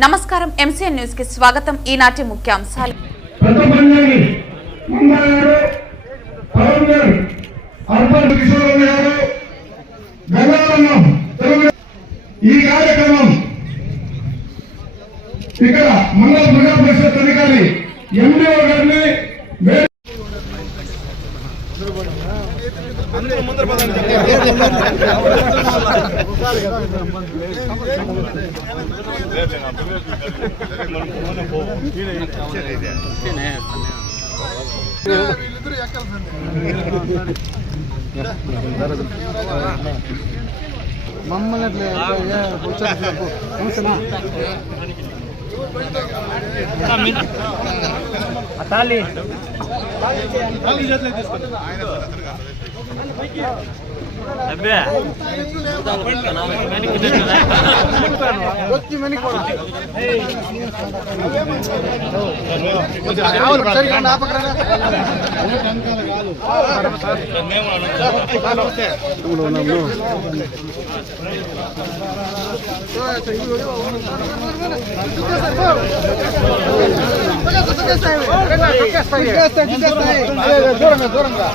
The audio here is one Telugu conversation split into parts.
నమస్కారం ఎంసీఎన్ న్యూస్ కి స్వాగతం. ఈనాటి ముఖ్యాంశాలు. ఈ కార్యక్రమం ఇక్కడ మండల ప్రజా పరిషత్ అధికారి ఎండిఓ గారిని మమ్మల్ని దూరంగా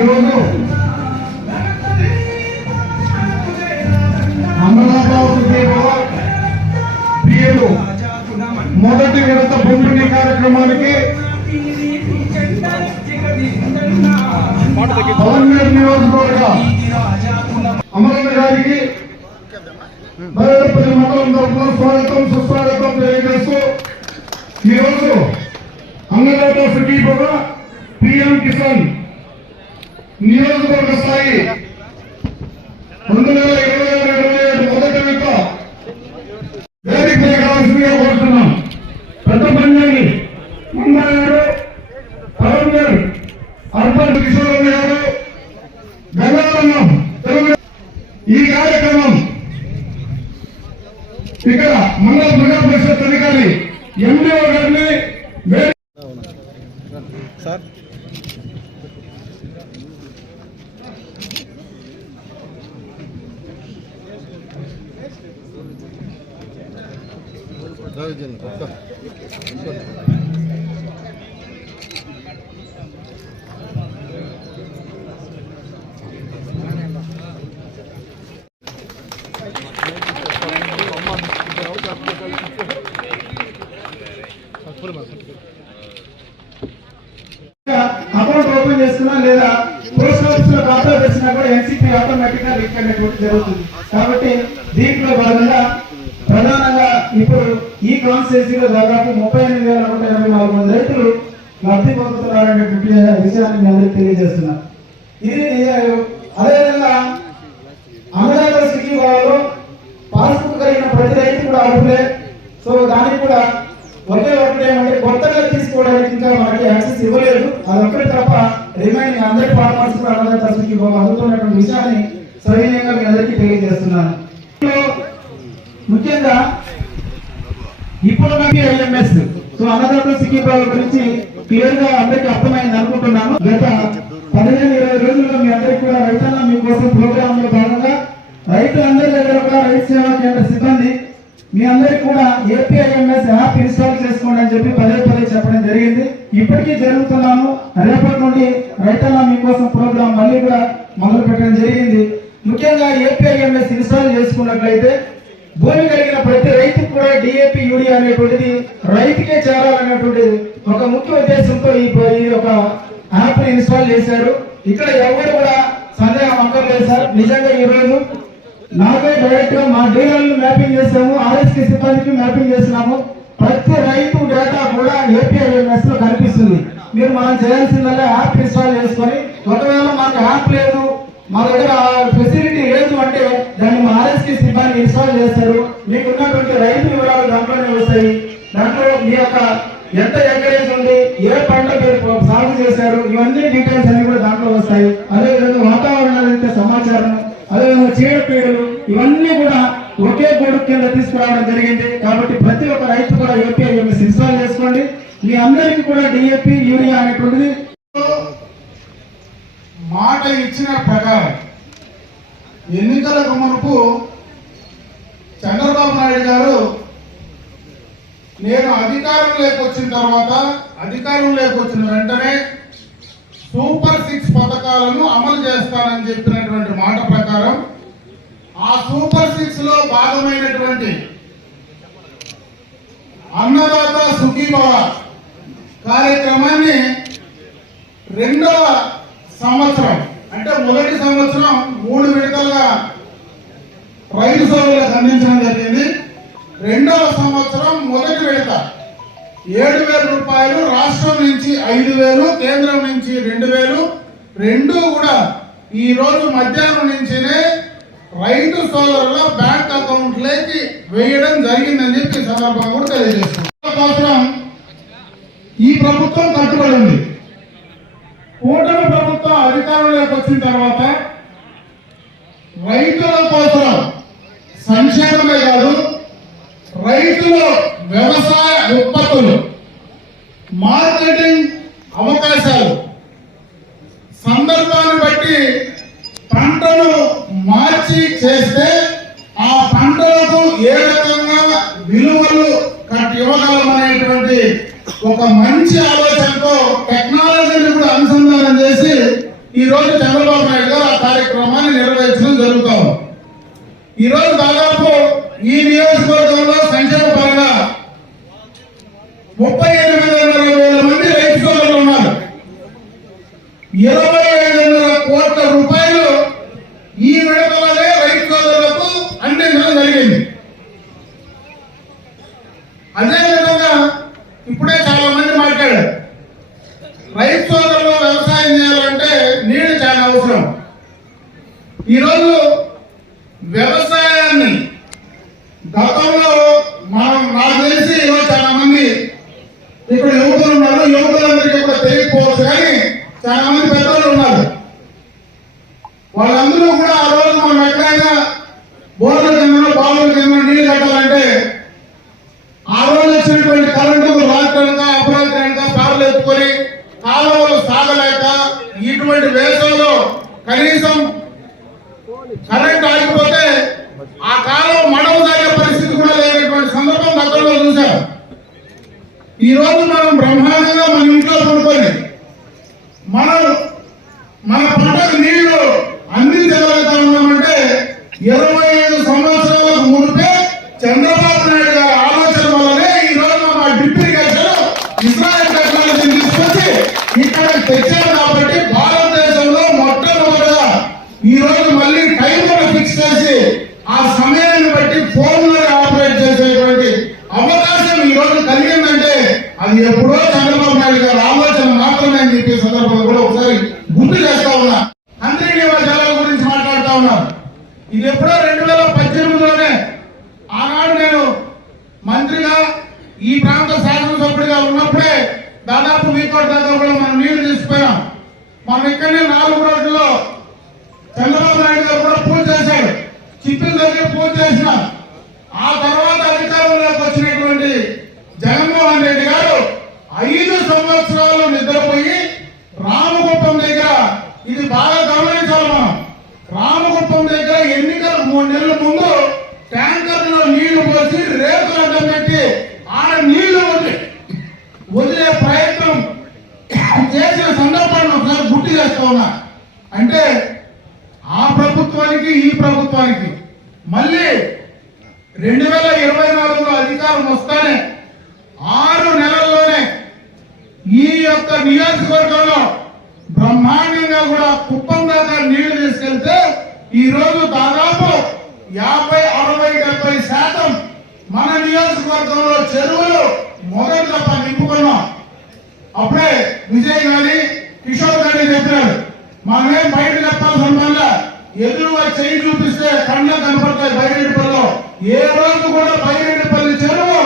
ఈరోజు మొదటి విడత పంపిణీ కార్యక్రమానికి పవన్గఢ్ నియోజకవర్గ అమరన్న గారికి బయలుపల్లి మండలం తరఫున స్వాగతం సుస్వాగతం తెలియజేస్తూ ఈరోజు అన్నదాత సుఖీభవ పిఎం కిసాన్ నియోజకవర్గ స్థాయి 2026-27 మొదటి విడత వేదికపై కావాల్సిందిగా కోరుతున్నాం. పెద్ద పంజాని మందా గారు, పవన్గఢ్ అర్బన్ కిషోర్ గారు, గంగారమ్మ తెలుగు. ఈ కార్యక్రమం ఇక్కడ మండల ప్రజా పరిషత్ అధికారి ఎండిఓ గారిని సార్ అకౌంట్ ఓపెన్ చేసుకున్నా లేదా పోస్ట్ ఆఫీస్ లో అప్లై చేసినా కూడా ఎన్సీపీ ఆటోమేటిక్ గా లింక్ అనేటువంటి జరుగుతుంది. కాబట్టి దీంట్లో భాగంగా ప్రధానంగా ఇప్పుడు ఈ కాన్స్టిట్యూన్సీలో దాదాపు 38,184 మంది రైతులు లబ్ధి పొందుతున్నారనేటువంటి విషయాన్ని మీ అందరికీ తెలియజేస్తున్నారు. ఇది అదేవిధంగా అన్నదాత సుఖీభావలో పాస్బుక్ కలిగిన ప్రతి రైతు కూడా అర్హులే. సో దానికి కూడా ఒకే ఒకటి ఏమంటే కొత్తగా తీసుకోవడానికి ఇంకా మనకి యాక్సెస్ ఇవ్వలేదు. అదొక్కటి తప్ప రిమైనింగ్ అందరి ఫార్మర్స్ కూడా అన్నదాత సుఖీభావం అందుతున్నటువంటి విషయాన్ని సవినయంగా మీ అందరికీ తెలియజేస్తున్నాను. ముఖ్యంగా ఇప్పుడు నాకు ఐఎంఎస్ సో అన్నదాత సుఖీభావం గురించి క్లియర్ గా అందరికి అర్థమైంది అనుకుంటున్నాను. గత 15-20 రోజుల్లో మీ అందరికి కూడా రైతన్న మీకోసం ప్రోగ్రామ్ లో భాగంగా రైతులందరి దగ్గర కూడా రైతు సేవా కేంద్ర సిబ్బంది మీ అందరికి కూడా ఏపీఐఎంఎస్ యాప్ ఇన్స్టాల్ చేసుకోండి అని చెప్పి పదే చెప్పడం జరిగింది. ఇప్పటికీ జరుగుతున్నాను. రేపటి నుండి రైతన్న మీకోసం ప్రోగ్రామ్ మళ్ళీ కూడా మొదలు పెట్టడం జరిగింది. ముఖ్యంగా ఏపీఐఎంఎస్ ఇన్స్టాల్ చేసుకున్నట్లయితే భూమి కలిగిన ప్రతి రైతుకు కూడా డిఏపి యూరియా అనేటువంటిది రైతుకే చేరాలనేటువంటిది ఒక ముఖ్య ఉద్దేశంతో ఈ ఒక యాప్ ఇన్స్టాల్ చేశారు. ఇక్కడ ఎవరు కూడా సందేహం అక్కర్లేదు సార్. నిజంగా ఈ రోజు నాకే డైరెక్ట్ గా మా డీలర్లు మ్యాపింగ్ చేసాము, ఆర్ఎస్కి సిబ్బందికి మ్యాపింగ్ చేస్తున్నాము. ప్రతి రైతు డేటా కూడా ఏపీఐఎంఎస్ లో కనిపిస్తుంది. మీరు మనం చేయాల్సిందల్లా యాప్ ఇన్స్టాల్ చేసుకొని, ఒకవేళ మనకు యాప్ లేదు, మా దగ్గర ఫెసిలిటీ లేదు అంటే దాన్ని మా ఆర్ఎస్కి సిబ్బంది ఇన్స్టాల్ చేస్తారు. మీకు ఉన్నటువంటి రైతు వివరాలు దాంట్లోనే వస్తాయి. దాంట్లో మీ యొక్క ఎంత ఎకరేజ్ ఉంది, ఏ పంట మీరు సాగు చేశారు, ఇవన్నీ డీటెయిల్స్ అన్ని కూడా దాంట్లో వస్తాయి. అదేవిధంగా వాతావరణానికి సమాచారం, అదేవిధంగా చీడపీడలు, ఇవన్నీ కూడా ఒకే గొడుగు కింద తీసుకురావడం జరిగింది. కాబట్టి ప్రతి ఒక్క రైతు కూడా ఏపీఐఎంఎస్ ఇన్స్టాల్ చేసుకోండి. మీ అందరికీ కూడా డిఏపి యూరియా అనేటువంటిది మాట ఇచ్చిన ప్రకారం ఎన్నికలకు మునుపు చంద్రబాబు నాయుడు గారు నేను అధికారంలోకి వచ్చిన వెంటనే సూపర్ 6 పథకాలను అమలు చేస్తానని చెప్పినటువంటి మాట ప్రకారం ఆ సూపర్ 6 లో భాగమైనటువంటి అన్నదాత సుఖీభవ కార్యక్రమాన్ని రెండవ సంవత్సరం అంటే మొదటి సంవత్సరం 3 విడతలుగా రైతు సోదరులకు అందించడం జరిగింది. రెండవ సంవత్సరం మొదటి విడత 7,000 రూపాయలు, రాష్ట్రం నుంచి 5,000, కేంద్రం నుంచి 2,000, రెండు కూడా ఈ రోజు మధ్యాహ్నం నుంచినే రైతు సోదరుల బ్యాంక్ అకౌంట్లోకి వేయడం జరిగిందని చెప్పి సందర్భంగా కూడా తెలియజేస్తున్నాం. ఈ ప్రభుత్వం కట్టుబడి ఉంది. కూటమి ప్రభుత్వం అధికారంలోకి వచ్చిన తర్వాత రైతుల కోసం సంక్షేమమే కాదు, రైతుల వ్యవసాయ ఉత్పత్తులు, మార్కెటింగ్ అవకాశాలు, సందర్భాన్ని బట్టి పంటను మార్చి చేస్తే ఆ పంటలకు ఏ రకంగా విలువలు ఇవ్వగలమనేటువంటి ఒక మంచి ఆలోచనతో టెక్నాలజీని కూడా అనుసంధానం చేసి ఈ రోజు చంద్రబాబు నాయుడు గారు ఆ కార్యక్రమాన్ని నిర్వహించడం జరుగుతాం. ఈ రోజు దాదాపు ఈ నియోజకవర్గంలో సంక్షేమ పరంగా 38,500 మంది రైతు సోదరులు ఉన్నారు. 25,500 కోట్ల రూపాయలు ఈ విడతలనే రైతు సోదరులకు అందించడం జరిగింది. అదేవిధంగా ఇప్పుడే చాలా మంది మాట్లాడారు, రైతు సోదరులు వ్యవసాయం చేయాలంటే నీళ్లు చాలా అవసరం. ఈరోజు వ్యవసాయాన్ని గతంలో నాకు తెలిసి ఈరోజు చాలా మంది ఇక్కడ యువకులు ఉన్నారు, యువకులందరికీ కూడా తెలియకపోవచ్చు, కానీ చాలా మంది పెద్దలు ఉన్నారు. వాళ్ళందరూ కూడా ఆ రోజు మనం ఎక్కడైనా బోర్ల కింద బావుల కింద నీళ్లు కట్టాలంటే ఆ రోజు వచ్చినటువంటి కరెంటు రాత్రనక అపరాత్రనక కార్లు ఎత్తుకొని కాలువలు సాగలేక ఇటువంటి వేసవిలో కనీసం కరెంట్ ఆగిపోతే ఆ కాలువ మడవ సాగే పరిస్థితి కూడా లేనటువంటి సందర్భం గతంలో చూశాం. ఈ రోజు మనం బ్రహ్మాండంగా మన ఇంట్లో పడుకొని మన పంటకు నీళ్లు అందించగలుగుతా ఉన్నామంటే 25 సంవత్సరాలకు మునిపే చంద్రబాబు నాయుడు గారి ఆలోచన వల్లనే ఈ రోజు మా డిప్లికేషన్ ఇస్రాయల్ టెక్నాలజీని తీసుకొచ్చి ఇక్కడ తెచ్చారు. కాబట్టి భారతదేశంలో మొట్టమొదటిగా ఈ రోజు మళ్ళీ టైంలను ఫిక్స్ చేసి ఆ సమయాన్ని బట్టి ఫోన్లో ఆపరేట్ చేసేటువంటి అవకాశం ఈ రోజు కలిగిందంటే అది ఎప్పుడో చంద్రబాబు నాయుడు గారి ఆలోచన మాత్రమే అని చెప్పే సందర్భంగా కూడా ఒకసారి గుర్తు చేస్తా ఉన్నా. అంతర్జాల జలాల గురించి మాట్లాడుతా ఉన్నారు. ఇది ఎప్పుడో 2018లోనే ఆనాడు నేను మంత్రిగా ఈ ప్రాంత శాసనసభ్యుడిగా ఉన్నప్పుడే దాదాపు వీకోటి దాకా కూడా మనం నీళ్లు తీసుకుపోయాం. మనం ఇక్కడనే 4 రోజుల్లో చంద్రబాబు నాయుడు గారు కూడా పూజ చేశాడు, చిప్పిల దగ్గర పూజ చేసిన. ఆ తర్వాత అధికారంలోకి వచ్చినటువంటి జగన్మోహన్ రెడ్డి గారు 5 సంవత్సరాలు నిద్రపోయి రామగుప్పం దగ్గర, ఇది బాగా గమనించాలి మనం, రామగుప్పం దగ్గర ఎన్నికలకు 3 నెలల ముందు ట్యాంకర్లో నీళ్లు పోసి రేకులు అడ్డం పెట్టి ఆడ నీళ్లు వదిలే ప్రయత్నం చేసిన సందర్భాన్ని ఒకసారి గుర్తు చేస్తా ఉన్నా. అంటే ఆ ప్రభుత్వానికి ఈ ప్రభుత్వానికి మళ్ళీ 2024లో అధికారం వస్తానే 6 నెలల్లోనే ఈ యొక్క నియోజకవర్గంలో బ్రహ్మాండంగా కూడా కుప్పం దాకా నీళ్లు తీసుకెళ్తే ఈ రోజు దాదాపు 50-60-70% మన నియోజకవర్గంలో చెరువులు మొదటి తప్ప నింపుకున్నాం. అప్పుడే విజయ్ గాని కిషోర్ గాని చెప్పారు, మనమేం బయట చెప్పాల్సిన వల్ల ఎదురుగా చేయి చూపిస్తే కళ్ళ కనపడతాయి. బైరెడ్డిపల్లిలో ఏ రోజు కూడా బైరెడ్డిపల్లి చెరువు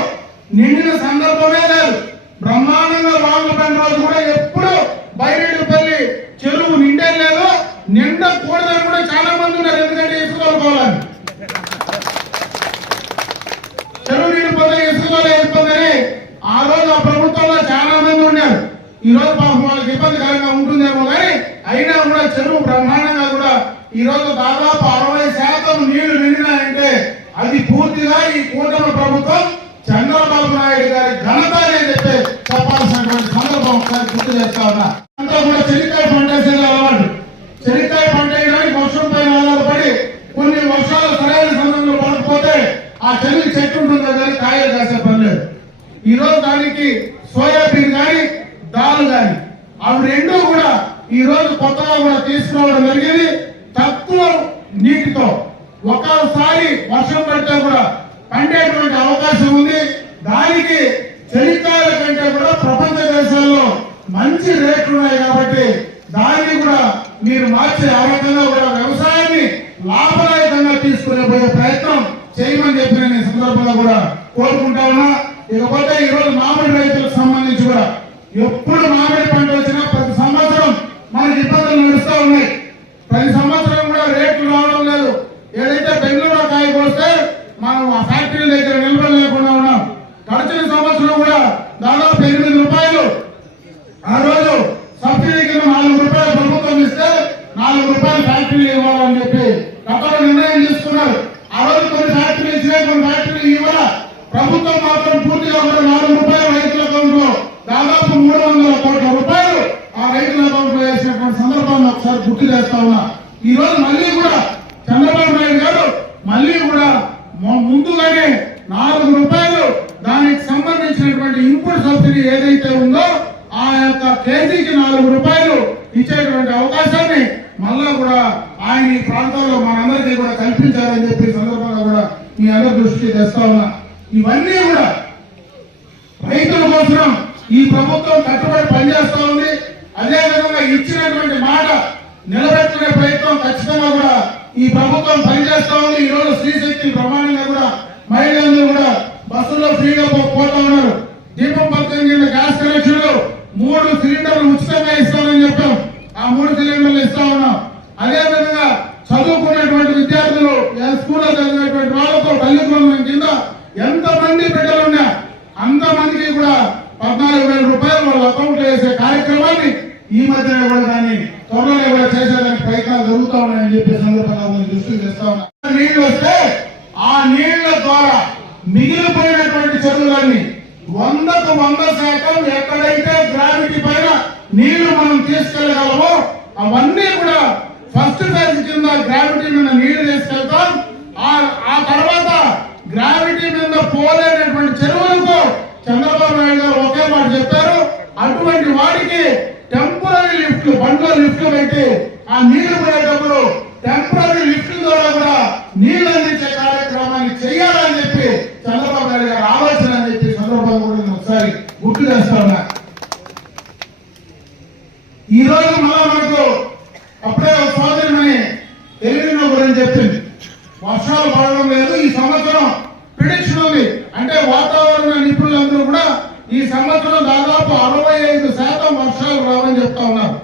నిండిన సందర్భమే లేదు. బ్రహ్మాండంగా వాగులు పడిన రోజు కూడా ఎప్పుడు బైరెడ్డిపల్లి చెరువు నిండే లేదు. నిండకూడదని కూడా చాలా మంది ఉన్నారు, ఎందుకంటే ఇసుకోవాలని చెరువు నిండిపోతే ఇసుకోలే ఇబ్బందని ఆ రోజు ఆ ప్రభుత్వంలో చాలా మంది ఉన్నారు. ఈ రోజు పాపం వాళ్ళకి ఇబ్బందికరంగా ఉంటుందేమో కానీ అయినా కూడా చెరువు బ్రహ్మాండంగా కూడా ఈ రోజు దాదాపు 60% నీళ్లు నిండినాయంటే అది పూర్తిగా ఈ కూటమి ప్రభుత్వం చంద్రబాబు నాయుడు గారి ఘనత అని చెప్పి చెప్పాల్సినటువంటి సందర్భం ఒకసారి గుర్తు చేస్తా ఉన్నా. అంతా కూడా చెనిక్కాయ పంట వేసేది అలవాటు. చెనిక్కాయ పంట వేయడానికి వర్షం పైన ఆధారపడి కొన్ని వర్షాలు సరైన సమయంలో పడకపోతే ఆ చెరువు చెట్టు ఉంటుందో కానీ కాయలు కాసే పని లేదు. ఈ రోజు దానికి సోయాబీన్ కానీ దాల్ కానీ అవి రెండూ కూడా ఈ రోజు కొత్తగా కూడా తీసుకురావడం జరిగింది. తక్కువ నీటితో ఒకసారి వర్షం పడితే కూడా పండేటువంటి అవకాశం ఉంది. దానికి చెనిక్కాయల కంటే కూడా ప్రపంచ దేశాల్లో మంచి రేట్లు ఉన్నాయి కాబట్టి దాన్ని కూడా మీరు మార్చే ఆ రకంగా కూడా వ్యవసాయాన్ని లాభదాయకంగా తీసుకునే పోయే ప్రయత్నం చేయమని చెప్పి నేను ఈ సందర్భంగా కూడా కోరుకుంటా ఉన్నా. ఇకపోతే ఈ రోజు మామిడి రైతులకు సంబంధించి కూడా ఎప్పుడు మామిడి పంట వచ్చినా ప్రతి సంవత్సరం మనకి ఇబ్బందులు నడుస్తూ ఉన్నాయి. ప్రతి సంవత్సరం కూడా రేట్లు రావడం లేదు. ఏదైతే బెంగళూరు కాయ కోస్తే మనం ఆ ఫ్యాక్టరీ దగ్గర నిలబడలేకుండా ఉన్నాం. గడిచిన సంవత్సరం కూడా దాదాపు 8 రూపాయలు ఆ రోజు సబ్సిడీ కింద 4 రూపాయలు ప్రభుత్వం ఇస్తే 4 రూపాయలు ఫ్యాక్టరీలు ఇవ్వాలని చెప్పి గతంలో నిర్ణయం తీసుకున్నారు. ఆ రోజు కొన్ని ఫ్యాక్టరీలు ఇచ్చినా కొన్ని ఫ్యాక్టరీలు ఇవ్వాల. ప్రభుత్వం మాత్రం పూర్తిగా కూడా 4 రూపాయలు రైతుల అకౌంట్ లో దాదాపు 300 కోట్ల రూపాయలు ఆ రైతుల అకౌంట్ లో వేసినటువంటి సందర్భాన్ని ఒకసారి గుర్తు చేస్తా ఉన్నా. ఈ రోజు మళ్ళీ కూడా చంద్రబాబు నాయుడు గారు మళ్ళీ కూడా ముందుగానే 4 రూపాయలు దానికి సంబంధించినటువంటి ఇన్పుట్ సబ్సిడీ ఏదైతే ఉందో ఆ యొక్క కేజీకి 4 రూపాయలు ఇచ్చేటువంటి అవకాశాన్ని మళ్ళా కూడా ఆయన ఈ ప్రాంతాల్లో మనందరికీ కూడా కల్పించాలని చెప్పి సందర్భంగా కూడా మీ అందరి దృష్టికి తెస్తా ఉన్నా. ఇవన్నీ కూడా రైతుల కోసం ఈ ప్రభుత్వం కట్టుబడి పనిచేస్తా ఉంది. అదేవిధంగా ఇచ్చినటువంటి మాట నిలబెట్టుకునే ప్రయత్నం ఖచ్చితంగా కూడా ఈ ప్రభుత్వం పనిచేస్తా ఉంది. ఈ రోజు శ్రీశక్తి ప్రమాణంగా కూడా మహిళలందరూ కూడా బస్సుల్లో ఫ్రీగా పోతా ఉన్నారు. దీపం పథకం కింద గ్యాస్ కనెక్షన్లు 3 సిలిండర్లు ఉచితంగా ఇస్తామని చెప్పాం. ఆ 3 సిలిండర్లు ఇస్తా ఉన్నాం. అదేవిధంగా చదువుకున్నటువంటి విద్యార్థులు స్కూల్లో చదివినటువంటి వాళ్ళతో తల్లిదండ్రుల కింద ఎంతమంది బిడ్డలున్నా అంతమందికి కూడా 14,000 రూపాయలు వాళ్ళ అకౌంట్ లో వేసే కార్యక్రమాన్ని ఈ మధ్యనే కూడా దాన్ని త్వరలోనే కూడా చేసేదానికి ప్రయత్నాలు జరుగుతూ ఉన్నాయని చెప్పి సందర్భంగా దృష్టికి తెస్తా ఉన్నా. నీళ్లు వస్తే ఆ నీళ్ల ద్వారా మిగిలిపోయినటువంటి చెరువులన్నీ 100% ఎక్కడైతే గ్రావిటీ పైన నీళ్లు మనం తీసుకెళ్లగలమో అవన్నీ కూడా ఫస్ట్ ఫేజ్ కింద గ్రావిటీ మీద నీళ్లు తీసుకెళ్తాం. ఆ తర్వాత గ్రావిటీ మీద పోలేనటువంటి చెరువులకు చంద్రబాబు నాయుడు గారు ఒకే మాట చెప్పారు, అటువంటి వాడికి టెంపరీ లిఫ్ట్లు బండ్లో లిఫ్ట్లు పెట్టి ఆ నీళ్లు పోయేటప్పుడు టెంపరీ లిఫ్ట్ల ద్వారా కూడా నీళ్లు అందించే కార్యక్రమాన్ని చేయాలని చెప్పి చంద్రబాబు నాయుడు గారు ఆలోచన అని చెప్పి సందర్భంగా కూడా నేను ఒకసారి గుర్తు చేస్తా ఉన్నా. ఈ రోజు మళ్ళా మనకు అప్పుడే ఒక సోదరిమని ఎలిమినో గురించి చెప్పింది, వర్షాలు పడడం లేదు. ఈ సంవత్సరం ప్రిడిక్షన్ ఉంది అంటే వాతావరణ నిపుణులందరూ కూడా ఈ సంవత్సరం దాదాపు 65% వర్షాలు రావని చెప్తా ఉన్నారు.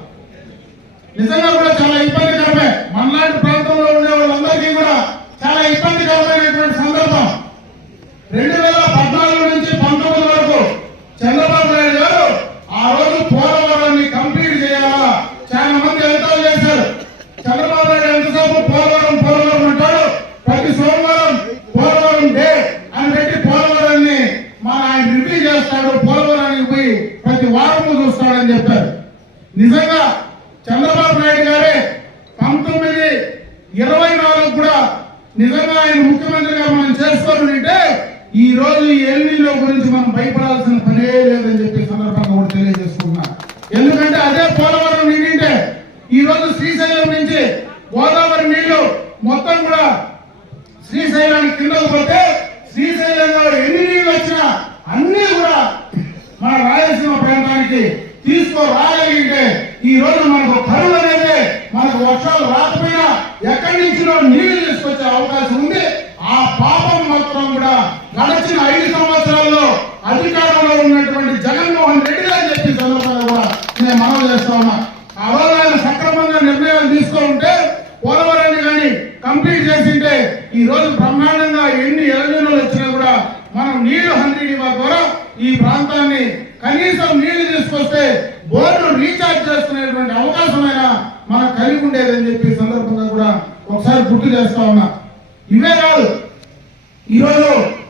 నిజంగా కూడా చాలా ఇబ్బందికరమే. మనలాంటి ప్రాంతంలో ఉండే వాళ్ళందరికీ కూడా చాలా ఇబ్బందికరమైనటువంటి సందర్భం. 2014 నుంచి 19 వరకు చంద్రబాబు నాయుడు గారు ఆ రోజు పోలవరాన్ని కంప్లీట్ చేయాలా చాలా మంది ఎంతో చేశారు. చంద్రబాబు నాయుడు ఎంతసేపు పోలవరం పోలవరం అంటాడు. ప్రతి సోమవారం పోలవరం డే అని పెట్టి పోలవరాన్ని ఆయన రివ్యూ చేస్తాడు. పోలవరానికి పోయి ప్రతి వారము చూస్తాడని చెప్పారు. నిజంగా చంద్రబాబు నాయుడు గారే 1924 కూడా నిజంగా ఆయన ముఖ్యమంత్రిగా మనం చేసుకోవాలి ఈ రోజు ఈ ఎల్నిలో గురించి మనం భయపడాల్సిన పనే లేదని చెప్పి సందర్భంగా కూడా తెలియజేసుకుంటున్నా. ఎందుకంటే అదే పోలవరం నిండింటే ఈ రోజు శ్రీశైలం నుంచి గోదావరి నీళ్లు మొత్తం కూడా శ్రీశైలానికి కిందకు పోతే శ్రీశైలంలో ఎన్ని నీళ్లు వచ్చినా అన్ని కూడా మన రాయలసీమ ప్రాంతానికి తీసుకురాగలిగితే ఈ రోజు మనకు కరువు అనేది మనకు వర్షాలు రాకపోయినా ఎక్కడి నుంచిలో నీళ్లు తీసుకొచ్చే అవకాశం ఉంది. ఆ పాపం మాత్రం కూడా గడిచిన 5 సంవత్సరాల్లో అధికారంలో ఉన్నటువంటి జగన్మోహన్ రెడ్డి అని చెప్పి సందర్భంగా కూడా నేను మనవి చేస్తా ఉన్నా. ఆ రోజు ఆయన సక్రమంగా నిర్ణయాలు తీసుకుంటే పోలవరాన్ని కానీ కంప్లీట్ చేసింటే ఈ రోజు బ్రహ్మాండంగా ఎన్ని ఎలజీలు వచ్చినా కూడా మనం నీళ్లు 100 ద్వారా ఈ ప్రాంతాన్ని కనీసం నీళ్లు తీసుకొస్తే బోర్డు రీఛార్జ్ చేసుకునేటువంటి అవకాశమైనా మనకు కలిగి ఉండేదని చెప్పి సందర్భంగా కూడా ఒకసారి గుర్తు చేస్తా ఉన్నా. ఇవే కాదు, ఈరోజు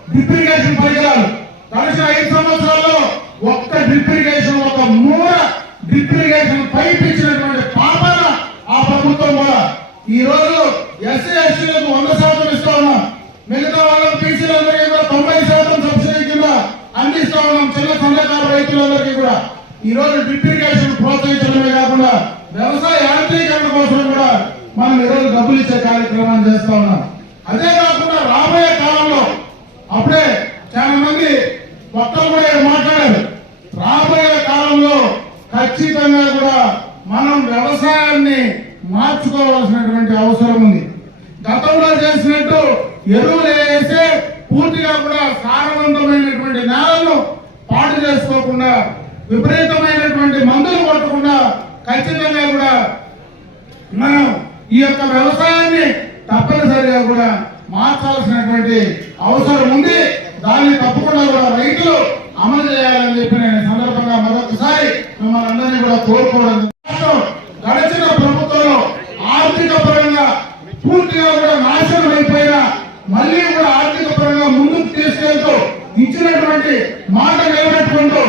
డ్రిప్ ఇరిగేషన్ పరికరాలు గడిచిన 5 సంవత్సరాల్లో ఒక్క డ్రిప్ ఇరిగేషన్ ఒక మూల డ్రిప్ ఇరిగేషన్ పైప్ ఇచ్చినటువంటి పాపన ఆ ప్రభుత్వం కూడా ఈ రోజు ఎస్సీ ఎస్టీలకు 100% ఇస్తా ఉన్నాం. మిగతా వాళ్ళకి బీసీలందరికీ కూడా 90% సబ్సిడీ కింద అందిస్తా ఉన్నాం. చిన్న సన్నకారు రైతులందరికీ కూడా ఈ రోజు డ్రిప్ ఇరిగేషన్ ప్రోత్సహించడమే కాకుండా వ్యవసాయ యాంత్రీకరణ కోసం కూడా మనం ఈ రోజు డబ్బులు ఇచ్చే కార్యక్రమాన్ని చేస్తా ఉన్నాం. అదే కాకుండా రాబోయే కాలంలో అప్పుడే చాలా మంది వక్తలు కూడా మాట్లాడారు. రాబోయే కాలంలో ఖచ్చితంగా కూడా మనం వ్యవసాయాన్ని మార్చుకోవాల్సినటువంటి అవసరం ఉంది. గతంలో చేసినట్టు ఎరువులు వేసే పూర్తిగా కూడా సారవంతమైనటువంటి నేలను పాడు చేసుకోకుండా విపరీతమైనటువంటి మందులు కొట్టకుండా ఖచ్చితంగా కూడా మనం ఈ యొక్క వ్యవసాయాన్ని తప్పనిసరిగా కూడా మార్చాల్సినటువంటి అవసరం ఉంది. దాన్ని తప్పకుండా కూడా రైతులు అమలు చేయాలని చెప్పి నేను సందర్భంగా మరొకసారి మిమ్మల్ని అందరినీ కూడా కోరుకోవడం. గడిచిన ప్రభుత్వంలో ఆర్థిక పరంగా పూర్తిగా కూడా నాశనం అయిపోయినా మళ్ళీ కూడా ఆర్థిక పరంగా ముందుకు తీసుకెళ్తూ ఇచ్చినటువంటి మాట నిలబెట్టుకుంటూ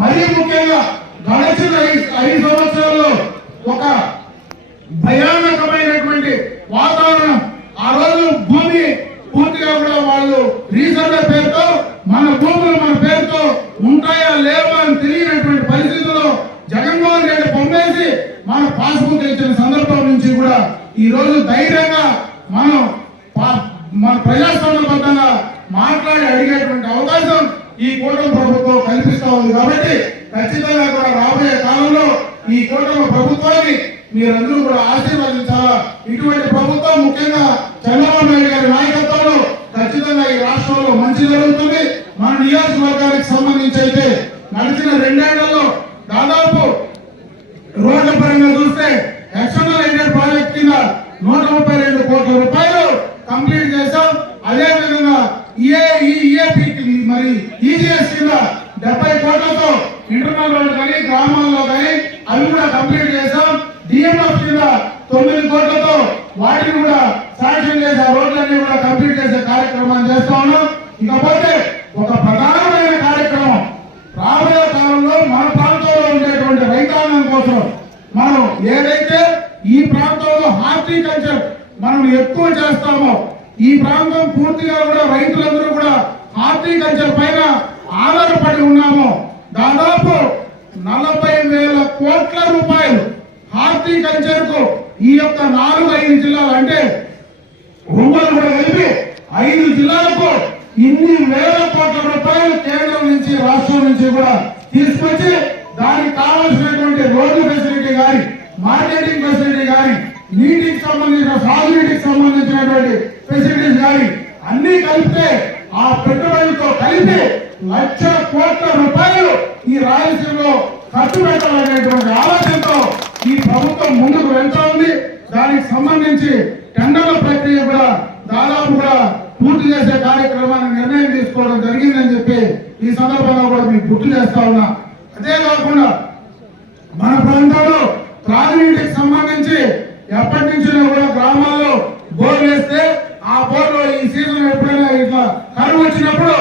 మరీ ముఖ్యంగా గడిచిన 5 సంవత్సరాల్లో ఒక భయానకమైనటువంటి వాతావరణం. ఆ రోజు భూమి పూర్తిగా కూడా వాళ్ళు రీసర్వే పేరుతో మన భూములు మన పేరుతో ఉంటాయా లేవా అని తెలియనటువంటి పరిస్థితుల్లో జగన్మోహన్ రెడ్డి పొమ్మేసి మన పాస్బుక్ ఇచ్చిన సందర్భం నుంచి కూడా ఈ రోజు ధైర్యంగా మనం మన ప్రజాస్వామ్యబద్ధంగా మాట్లాడి అడిగేటువంటి అవకాశం ఈ కూటమి ప్రభుత్వం కల్పిస్తా ఉంది. కాబట్టి ఖచ్చితంగా కూడా రాబోయే కాలంలో ఈ కూటమి ప్రభుత్వాన్ని మీరందరూ కూడా ఆశీర్వదించాలా. ఇటువంటి ప్రభుత్వం ముఖ్యంగా చంద్రబాబు నాయుడు గారి నాయకత్వంలో ఖచ్చితంగా ఈ రాష్ట్రంలో మంచి జరుగుతుంది. మన నియోజకవర్గానికి సంబంధించి అయితే గడిచిన 2 ఏళ్లలో దాదాపు రోడ్ల పరంగా చూస్తే ఎక్స్టర్నల్ ఎయిడెడ్ ప్రాజెక్ట్ కింద 132 కోట్ల రూపాయలు కంప్లీట్ చేశాం. అదే విధంగా మరి ఈజీఎస్ కింద 70 కోట్లతో ఇంటర్నల్ రోడ్లు కానీ గ్రామాల్లో కానీ అవి కూడా కంప్లీట్ చేశాం. డిఎంఎఫ్ కింద 9 కోట్లతో వాటిని కూడా శాంక్షన్ చేసి ఆ రోడ్లన్నీ కూడా కంప్లీట్ చేసే కార్యక్రమాన్ని చేస్తా ఉన్నాం. ఇకపోతే ఒక ప్రధానమైన కార్యక్రమం రాబోయే కాలంలో మన ప్రాంతంలో ఉండేటువంటి రైతాంగం కోసం మనం ఏదైతే ఈ ప్రాంతంలో హార్టికల్చర్ మనం ఎక్కువ చేస్తామో ఈ ప్రాంతం పూర్తిగా కూడా రైతులందరూ కూడా హార్టికల్చర్ పైన ఆధారపడి ఉన్నామో దాదాపు 40,000 కోట్ల రూపాయలు హార్టికల్చర్ కు ఈ యొక్క 4-5 జిల్లాలు అంటే ఉమ్మడి కూడా కలిపి 5 జిల్లాలకు ఇన్ని వేల కోట్ల రూపాయలు కేంద్రం నుంచి రాష్ట్రం నుంచి కూడా తీసుకొచ్చి దానికి కావాల్సినటువంటి రోడ్డు ఫెసిలిటీ కానీ మార్కెటింగ్ ఫెసిలిటీ కానీ నీటికి సంబంధించిన సాగునీటికి సంబంధించినటువంటి ఫెసిలిటీస్ కానీ అన్ని కలిపితే ఆ పెట్టుబడితో కలిపి 1,00,000 కోట్ల రూపాయలు ఈ రాయలసీమలో ఖర్చు పెట్టాలనేటువంటి ఆలోచనతో ఈ ప్రభుత్వం ముందుకు వెళ్తా ఉంది. దానికి సంబంధించి టెండర్ల ప్రక్రియ కూడా దాదాపు కూడా పూర్తి చేసే కార్యక్రమాన్ని నిర్ణయం తీసుకోవడం జరిగిందని చెప్పి ఈ సందర్భంగా కూడా మీకు గుర్తు చేస్తా ఉన్నా. అదే కాకుండా మన ప్రాంతంలో త్రాగునీటికి సంబంధించి ఎప్పటి నుంచో కూడా గ్రామాల్లో బోర్లు వేస్తే ఆ బోర్లో ఈ సీజన్ ఎప్పుడైనా ఇట్లా కరువు వచ్చినప్పుడు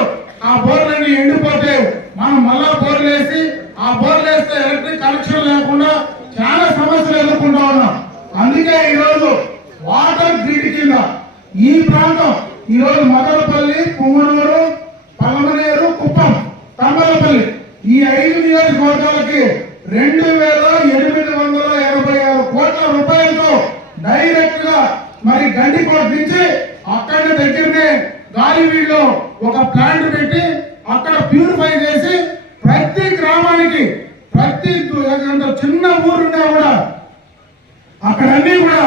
ఆ బోర్లన్నీ ఎండిపోతే మనం మళ్ళా బోర్లు వేసి ఆ బోర్లు వేస్తే ఎలక్ట్రిక్ కనెక్షన్ లేకుండా చాలా సమస్యలు ఎదుర్కొంటా ఉన్నాం. అందుకే ఈ రోజు వాటర్ గ్రిడ్ కింద ఈ ప్రాంతం ఈ రోజు మదనపల్లి, పుంగనూరు, ఒక ప్లాంట్ పెట్టి అక్కడ ప్యూరిఫై చేసి ప్రతి గ్రామానికి ప్రతి చిన్న ఊరున్నా కూడా అక్కడ అన్ని కూడా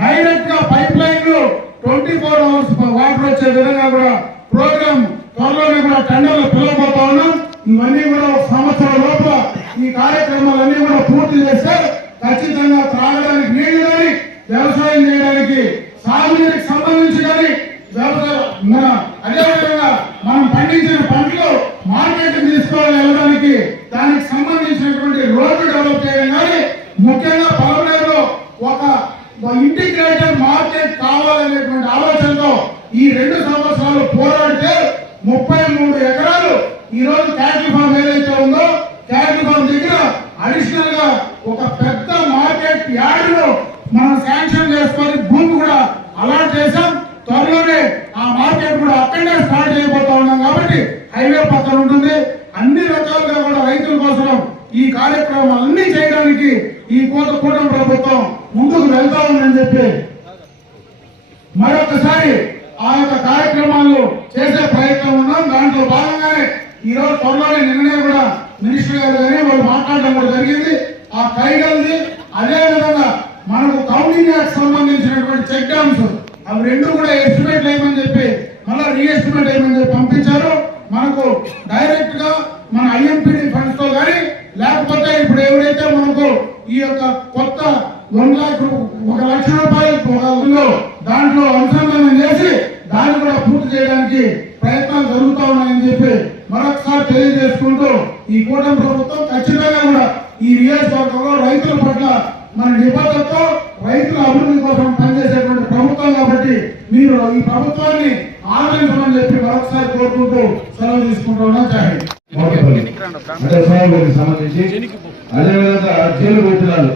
డైరెక్ట్ గా పైప్ లైన్లు 24 అవర్స్ వాటర్ వచ్చే విధంగా కూడా ప్రోగ్రామ్ త్వరలోనే కూడా టెండర్లు పిలవబోతా ఉన్నాం. ఇవన్నీ కూడా ఒక సంవత్సరం లోపల ఈ కార్యక్రమాలన్నీ కూడా పూర్తి చేస్తే ఖచ్చితంగా త్రాగడానికి నీళ్లు కానీ వ్యవసాయం చేయడానికి సాగునీటికి సంబంధించి కానీ అదేవిధంగా మనం పండించిన పంటలు మార్కెట్ తీసుకొని వెళ్ళడానికి దానికి సంబంధించినటువంటి రోడ్డు డెవలప్ చేయడం కానీ ముఖ్యంగా పలమనేరులో ఒక ఇంటిగ్రేటెడ్ మార్కెట్ కావాలనేటువంటి ఆలోచనతో ఈ 2 సంవత్సరాలు పోరాడితే 33 ఎకరాలు ఈ రోజు క్యాటిల్ ఫార్మ్ ఏదైతే ఉందో క్యాటిల్ ఫార్మ్ దగ్గర అడిషనల్ గా ఒక పెద్ద మార్కెట్ యార్డ్ లో మనం శాంక్షన్ చేసుకొని భూమి కూడా అలాట్ చేశాం. త్వరలోనే ఆ మార్కెట్ కూడా అక్కడనే స్టార్ట్ చేయబోతా ఉన్నాం కాబట్టి హైవే పక్కన ఉంటుంది. అన్ని రకాలుగా కూడా రైతుల కోసం ఈ కార్యక్రమాలన్నీ చేయడానికి ఈ కూటమి ప్రభుత్వం ముందుకు వెళ్తా ఉందని చెప్పి మరొకసారి ఆ యొక్క కార్యక్రమాలు చేసే ప్రయత్నం ఉన్నాం. దాంట్లో భాగంగానే ఈ రోజు త్వరలోనే నిన్ననే కూడా మినిస్టర్ గారు కానీ వాళ్ళు మాట్లాడడం కూడా జరిగింది. ఆ కైగల్ది అదే విధంగా మనకు కౌంటింగ్ యాక్ట్ సంబంధించినటువంటి చెక్ డ్యామ్స్ అవి 2 కూడా ఎస్టిమేట్ వేయమని చెప్పి మళ్ళీ రీఎస్టిమేట్ వేయమని చెప్పి పంపించారు. మనకు డైరెక్ట్ గా మన ఐఎంపీడీ ఫండ్స్ తో కానీ లేకపోతే ఇప్పుడు ఎవరైతే మనకు ఈ యొక్క కొత్త 1,00,000 రూపాయలు దాంట్లో అనుసంధానం చేసి దాన్ని కూడా పూర్తి చేయడానికి ప్రయత్నాలు జరుగుతూ ఉన్నాయని చెప్పి మరొకసారి తెలియజేసుకుంటూ ఈ కూటమి ప్రభుత్వం ఖచ్చితంగా కూడా ఈ నియోజకవర్గంలో రైతుల పట్ల మన నిబద్ధతతో రైతుల అభివృద్ధి కోసం పనిచేసేటువంటి ప్రభుత్వం కాబట్టి మీరు ఈ ప్రభుత్వాన్ని ఆదరించమని చెప్పి మరొకసారి కోరుకుంటూ సెలవు తీసుకుంటూ ఉన్నాం. అంటే సోమవారికి సంబంధించి అదేవిధంగా జైలు పెట్టినారు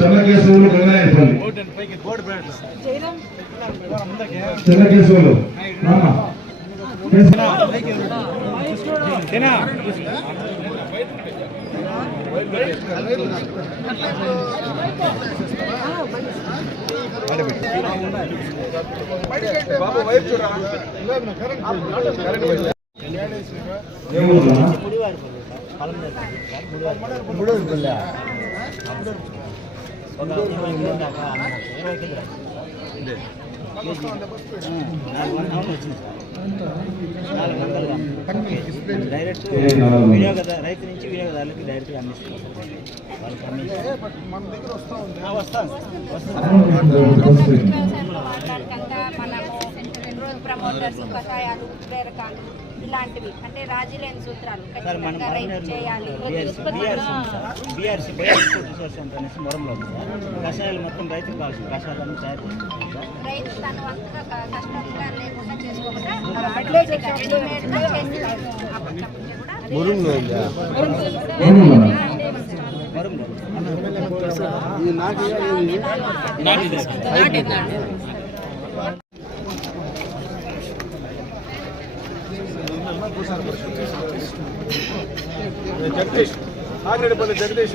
చెన్నకేశవులు గంగనాయపల్లి చెన్నకేశవులు బాబు వైపు చూడరా డైరెక్ట్ రైతు నుంచి వినియోగదారులకి డైరెక్ట్గా అందిస్తున్నాం. మన దగ్గర వస్తాం ప్రమోటర్స్ కషాయాలు ప్రేరకాలు ఇలాంటివి అంటే రాజీ లేని సూత్రాలు ఖచ్చితంగా రైతు చేయాలి. బీఆర్సీ అనేసి మొరంలో ఉంది సార్. కషాయాలు మొత్తం రైతుకు కావాల్సిన కషాయాలను తయారు చేస్తారు. రైతు తను అంతగా కష్టంగా లేకుండా చేసుకోకుండా జగదీష్ ఆగ్రేపల్లి జగదీష్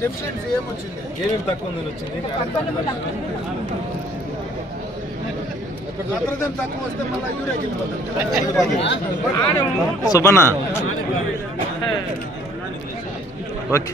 డెఫిషియన్సీ ఏమొచ్చింది? ఏమేమి తక్కువ ఉందని వచ్చింది? నత్రజని తక్కువ వస్తే మళ్ళీ యూరియాకి వెళ్ళిపోతుంది. సుబ్బన్న ఓకే.